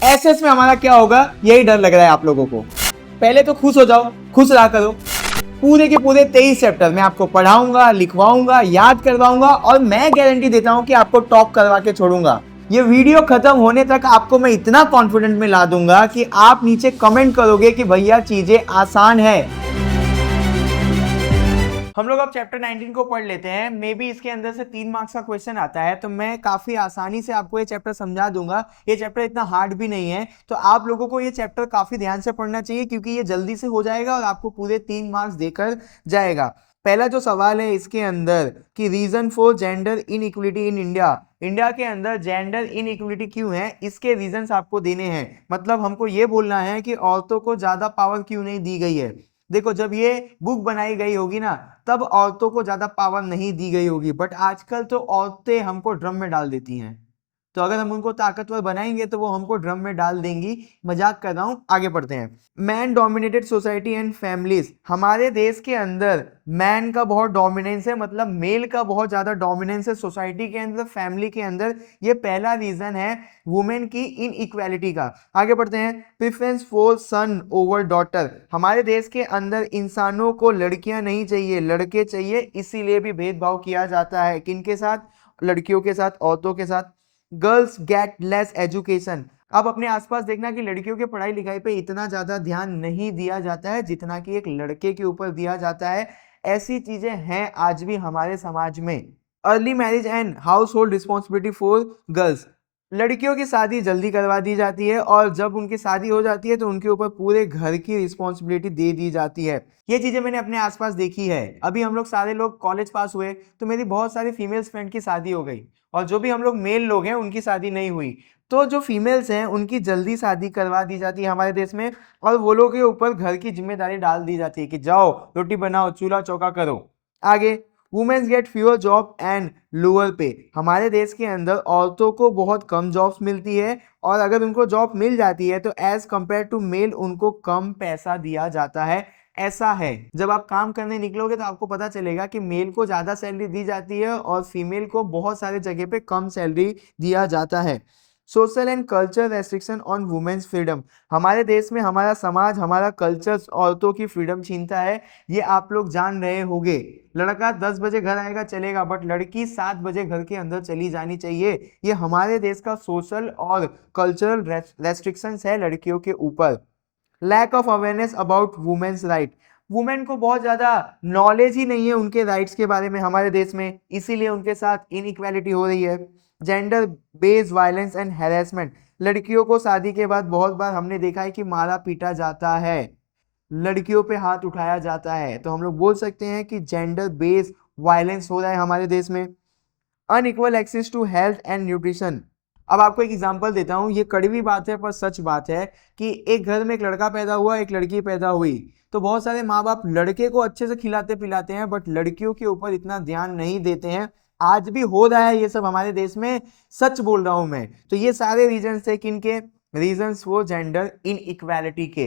SS में हमारा क्या होगा, यही डर लग रहा है आप लोगों को। पहले तो खुश हो जाओ, खुश रहा करो। पूरे के पूरे 23 चैप्टर मैं आपको पढ़ाऊंगा, लिखवाऊंगा, याद करवाऊंगा और मैं गारंटी देता हूं कि आपको टॉप करवा के छोड़ूंगा। ये वीडियो खत्म होने तक आपको मैं इतना कॉन्फिडेंट में ला दूंगा कि आप नीचे कमेंट करोगे कि भैया चीजें आसान है। हम लोग अब चैप्टर 19 को पढ़ लेते हैं। मे बी इसके अंदर से 3 मार्क्स का क्वेश्चन आता है, तो मैं काफी आसानी से आपको ये चैप्टर समझा दूंगा। ये चैप्टर इतना हार्ड भी नहीं है, तो आप लोगों को ये चैप्टर काफी ध्यान से पढ़ना चाहिए क्योंकि ये जल्दी से हो जाएगा और आपको पूरे 3 मार्क्स देकर जाएगा। पहला जो सवाल है इसके अंदर कि reason for gender inequality in India, India के अंदर जेंडर इनइक्वलिटी क्यों है, इसके रीजंस आपको देने हैं। मतलब हमको ये बोलना है कि औरतों को ज्यादा पावर क्यों नहीं दी गई है। देखो, जब ये बुक बनाई गई होगी ना, तब औरतों को ज्यादा पावर नहीं दी गई होगी, बट आजकल तो औरतें हमको ड्रम में डाल देती हैं। तो अगर हम उनको ताकतवर बनाएंगे तो वो हमको ड्रम में डाल देंगी। मजाक कर रहा हूं, आगे बढ़ते हैं। Man dominated society and families, हमारे देश के अंदर मैन का बहुत डोमिनेंस है, मतलब मेल का बहुत ज्यादा डोमिनेंस है सोसाइटी के अंदर, फैमिली के अंदर। ये पहला रीजन है वुमेन की इन इक्वालिटी का। आगे बढ़ते हैं। Preference for son over daughter, हमारे देश के अंदर इंसानों को लड़कियां नहीं चाहिए, लड़के चाहिए, इसीलिए भी भेदभाव किया जाता है। किनके साथ? लड़कियों के साथ, औरतों के साथ। गर्ल्स गेट लेस एजुकेशन, अब अपने आसपास देखना कि लड़कियों के पढ़ाई लिखाई पे इतना ज्यादा ध्यान नहीं दिया जाता है जितना कि एक लड़के के ऊपर दिया जाता है। ऐसी चीजें हैं आज भी हमारे समाज में। Early marriage and house hold responsibility for girls, लड़कियों की शादी जल्दी करवा दी जाती है और जब उनकी शादी हो जाती है तो उनके ऊपर पूरे घर की रिस्पॉन्सिबिलिटी दे दी जाती है। ये चीजें मैंने अपने आसपास देखी है। अभी हम लोग सारे लोग कॉलेज पास हुए तो मेरी बहुत सारी फीमेल्स फ्रेंड की शादी हो गई, और जो भी हम लोग मेल लोग हैं उनकी शादी नहीं हुई। तो जो फीमेल्स हैं उनकी जल्दी शादी करवा दी जाती है हमारे देश में, और वो लोग के ऊपर घर की जिम्मेदारी डाल दी जाती है कि जाओ रोटी बनाओ, चूल्हा चौका करो। आगे, women's get fewer job and lower pay, हमारे देश के अंदर औरतों को बहुत कम जॉब्स मिलती है, और अगर उनको जॉब मिल जाती है तो एज कंपेयर टू मेल उनको कम पैसा दिया जाता है। ऐसा है, जब आप काम करने निकलोगे तो आपको पता चलेगा कि मेल को ज्यादा सैलरी दी जाती है और फीमेल को बहुत सारे जगह पे कम सैलरी दिया जाता है। Social and culture restriction on women's freedom, हमारे देश में हमारा समाज, हमारा कल्चर औरतों की फ्रीडम छीनता है। ये आप लोग जान रहे होंगे। लड़का 10 बजे घर आएगा चलेगा, बट लड़की 7 बजे घर के अंदर चली जानी चाहिए। ये हमारे देश का सोशल और कल्चरल रेस्ट्रिक्शंस है लड़कियों के ऊपर। Lack of awareness about women's right, women को बहुत ज्यादा नॉलेज ही नहीं है उनके राइट्स के बारे में हमारे देश में, इसीलिए उनके साथ इनइक्वालिटी हो रही है। Gender based violence and harassment, लड़कियों को शादी के बाद बहुत बार हमने देखा है कि मारा पीटा जाता है, लड़कियों पे हाथ उठाया जाता है। तो हम लोग बोल सकते हैं कि जेंडर बेस्ड वायलेंस हो रहा है हमारे देश में। Unequal access to health and nutrition, अब आपको एक एग्जांपल देता हूँ, ये कड़वी बात है पर सच बात है कि एक घर में एक लड़का पैदा हुआ, एक लड़की पैदा हुई, तो बहुत सारे माँ बाप लड़के को अच्छे से खिलाते पिलाते हैं बट लड़कियों के ऊपर इतना ध्यान नहीं देते हैं। आज भी हो रहा है ये सब हमारे देश में, सच बोल रहा हूं मैं। तो ये सारे रीजन थे, किनके? रीजंस वो जेंडर इन इक्वालिटी के।